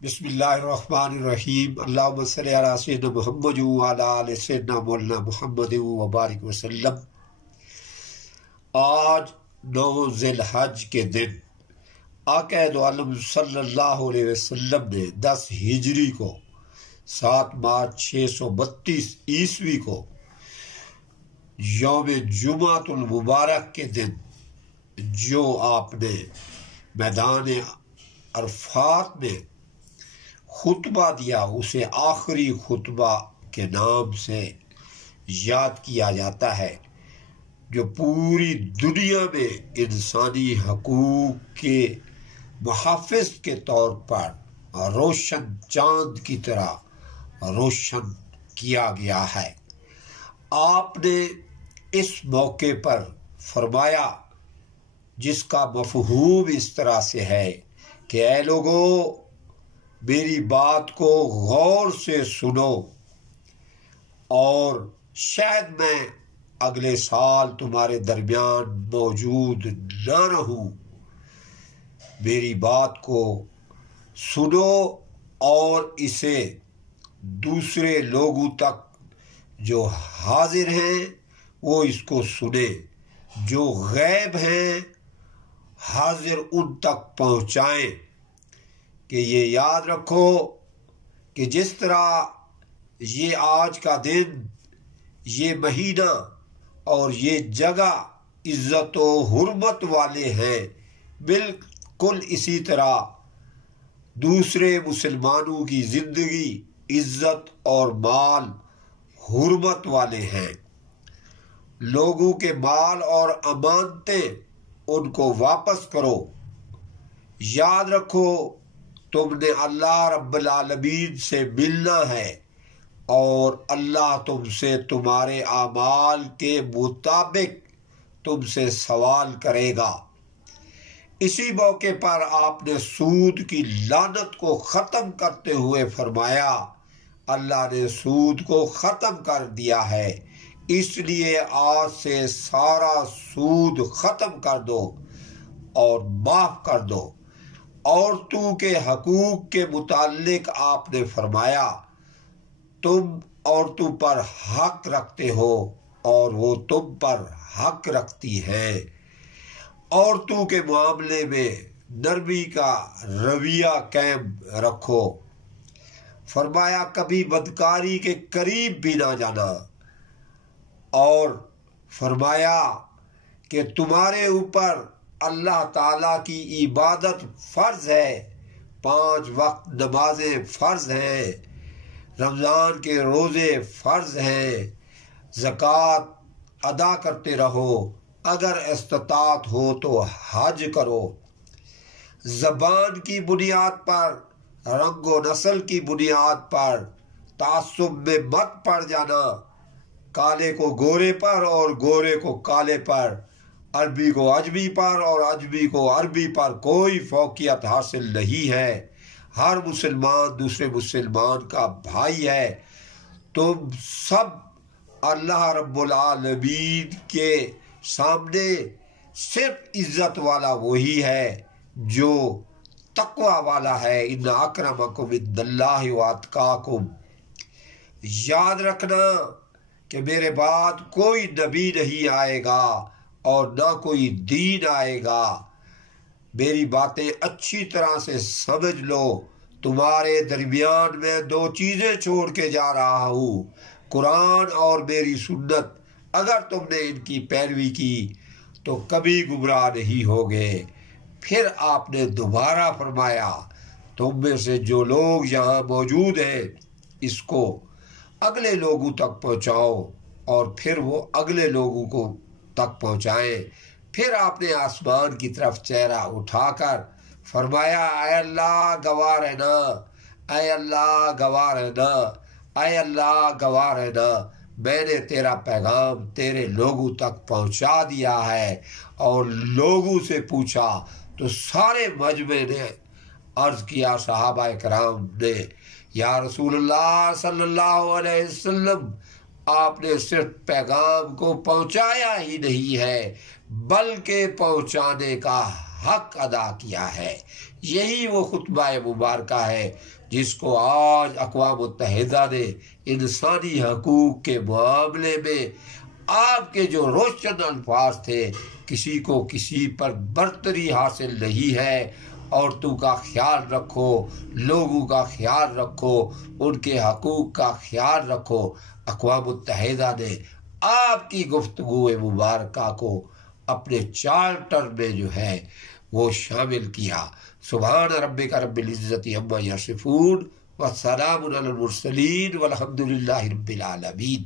بسم اللہ الرحمن الرحیم۔ اللہم صلی علی سیدنا محمد وعلی آل سیدنا مولانا محمد وبارک وسلم۔ آج 9 ذی الحج کے دن آقا دو عالم صلی اللہ علیہ وسلم نے 10 ہجری کو 7 مارچ 632 عیسوی کو یوم جمعۃ المبارک کے دن جو آپ نے میدان عرفات میں خطبہ دیا اسے آخری خطبہ کے نام سے یاد کیا جاتا ہے، جو پوری دنیا میں انسانی حقوق کے محافظ کے طور پر روشن چاند کی طرح روشن کیا گیا ہے۔ آپ نے اس موقع پر فرمایا، جس کا مفہوم اس طرح سے ہے کہ اے لوگو، میری بات کو غور سے سنو، اور شاید میں اگلے سال تمہارے درمیان موجود نہ رہوں۔ میری بات کو سنو اور اسے دوسرے لوگوں تک جو حاضر ہیں وہ اس کو سنیں، جو غائب ہیں حاضر ان تک پہنچائیں، کہ یہ یاد رکھو کہ جس طرح یہ آج کا دن، یہ مہینہ اور یہ جگہ عزت و حرمت والے ہیں، بالکل اسی طرح دوسرے مسلمانوں کی زندگی عزت اور مال حرمت والے ہیں۔ لوگوں کے مال اور امانتیں ان کو واپس کرو۔ یاد رکھو تم نے اللہ رب العالمین سے ملنا ہے، اور اللہ تم سے تمہارے اعمال کے مطابق تم سے سوال کرے گا۔ اسی موقع پر آپ نے سود کی لعنت کو ختم کرتے ہوئے فرمایا، اللہ نے سود کو ختم کر دیا ہے، اس لیے آج سے سارا سود ختم کر دو اور معاف کر دو۔ عورتوں کے حقوق کے متعلق آپ نے فرمایا، تم عورتوں پر حق رکھتے ہو اور وہ تم پر حق رکھتی ہیں۔ عورتوں کے معاملے میں نرمی کا رویہ قائم رکھو۔ فرمایا کبھی بدکاری کے قریب بھی نہ جانا، اور فرمایا کہ تمہارے اوپر اللہ تعالیٰ کی عبادت فرض ہے، 5 وقت نمازیں فرض ہیں، رمضان کے روزے فرض ہیں، زکوٰۃ ادا کرتے رہو، اگر استطاعت ہو تو حج کرو۔ زبان کی بنیاد پر، رنگ و نسل کی بنیاد پر تعصب میں مت پڑ جانا، کالے کو گورے پر اور گورے کو کالے پر، عربی کو عجمی پر اور عجمی کو عربی پر کوئی فوقیت حاصل نہیں ہے۔ ہر مسلمان دوسرے مسلمان کا بھائی ہے۔ تم سب اللہ رب العالمین کے سامنے صرف عزت والا وہی ہے جو تقوی والا ہے، ان اکرمکم عند اللہ واتقاکم۔ یاد رکھنا کہ میرے بعد کوئی نبی نہیں آئے گا اور نہ کوئی دین آئے گا۔ میری باتیں اچھی طرح سے سمجھ لو، تمہارے درمیان میں 2 چیزیں چھوڑ کے جا رہا ہوں، قرآن اور میری سنت۔ اگر تم نے ان کی پیروی کی تو کبھی گمراہ نہیں ہوگے۔ پھر آپ نے دوبارہ فرمایا، تم میں سے جو لوگ یہاں موجود ہیں اس کو اگلے لوگوں تک پہنچاؤ، اور پھر وہ اگلے لوگوں کو تک پہنچائیں۔ پھر آپ نے آسمان کی طرف چہرہ اٹھا کر فرمایا، اے اللہ گواہ رہنا، اے اللہ گواہ رہنا، اے اللہ گواہ رہنا، میں نے تیرا پیغام تیرے لوگوں تک پہنچا دیا ہے۔ اور لوگوں سے پوچھا تو سارے مجمع نے عرض کیا، صحابہ کرام نے، یا رسول اللہ صلی اللہ علیہ وسلم، آپ نے صرف پیغام کو پہنچایا ہی نہیں ہے بلکہ پہنچانے کا حق ادا کیا ہے۔ یہی وہ خطبہ مبارکہ ہے جس کو آج اقوام متحدہ نے انسانی حقوق کے معاملے میں آپ کے جو روشن الفاظ تھے، کسی کو کسی پر برتری حاصل نہیں ہے، عورتوں کا خیال رکھو، لوگوں کا خیال رکھو، ان کے حقوق کا خیال رکھو، اقوام متحدہ نے آپ کی گفتگو مبارکہ کو اپنے چارٹر میں جو ہے وہ شامل کیا۔ سبحان ربک رب العزت عما یصفون والسلام علی المرسلین والحمد للہ رب العالمین۔